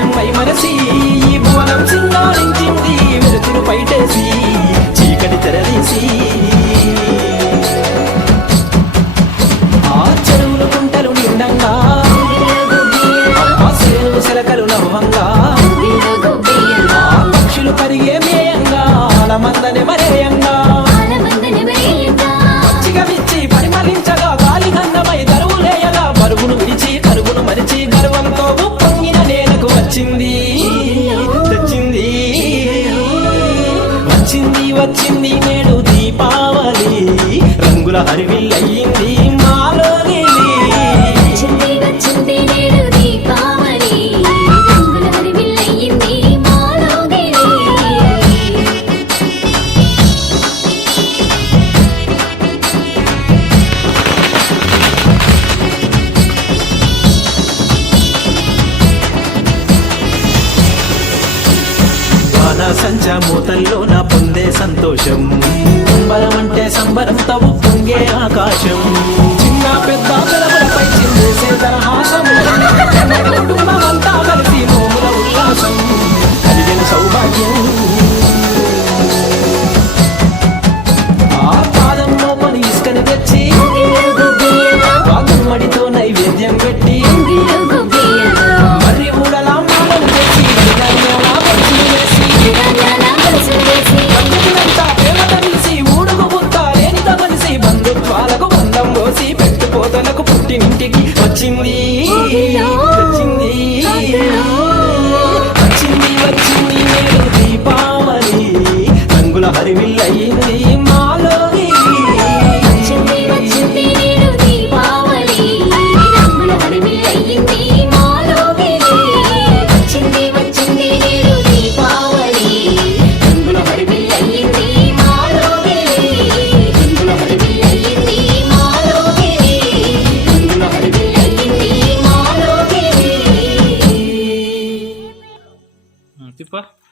ఆకాశం పై మనసి ఈ భువనం సింగారించింది వెలుతురు పైటేసి చీకటి తెరదీసి ఆ చెరువులు కుంటలు నిండంగా సేను సెలకలు నవ్వంగా ఆ పక్షులు పరిగే మేయంగా ఆలమందనే మరేయంగా పచ్చిగా విచ్చి పరిమళించగా గాలి గంధమై దరువులేయగా పరుగును విడిచి కరుగును మరిచి గర్వంతో పొంగిన నేలకు వచ్చింది తెచ్చింది వచ్చింది వచ్చింది నేడు దీపావళి రంగుల హరివిల్లయింది మాలో సంచమూతల్లో నా పొందే సంతోషం సంబరమంటే సంబరంతో పొంగే ఆకాశం చిన్న పెద్ద పిలవలపై చిందేసే తరహాసం కుటుంబమంతా కలిసి నోముల ఉల్లాసం కలిగిన సౌభాగ్యం ఆ పాదంలో పని ఇసుకని తెచ్చి వాగుమ్మడితో నైవేద్యం పెట్టి మర్రి ఊడలా మాలను తెచ్చి పెట్టుపోతలకు పుట్టినింటికి వచ్చింది వచ్చింది వచ్చింది వచ్చింది నేడు దీపావళి రంగుల హరివిల్లయింది మాలో Tipo